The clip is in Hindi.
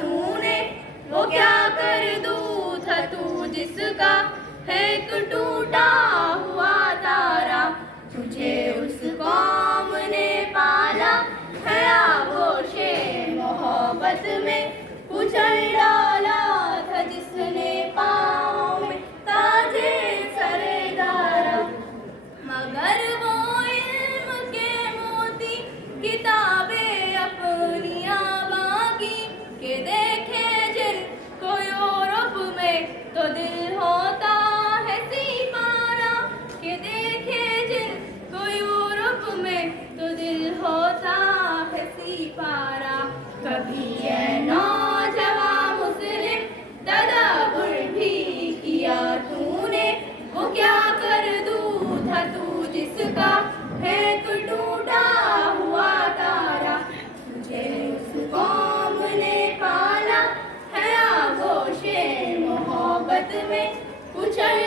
तूने, वो क्या कर दूँ था तू जिसका है एक टूटा हुआ तारा। तुझे उस कौम ने पाला है आगोशे मोहब्बत में, कुचल डाला था जिसने पाँव में ताजे सरेदारा। मगर वो इल्म के मोती किताबें अपनी बाकी के देखे जिनको यूरोप में तो दिल होता है सिपारा, के देखे जिनको यूरोप में तो दिल होता है सिपारा। कभी ये नौजवान मुस्लिम तदाब्बुर भी किया तूने, वो क्या कर दूँ था तू जिसका है एक टूटा हुआ तारा। तुझे उस कौम ने पाला है आगोशे मोहब्बत में, कुचल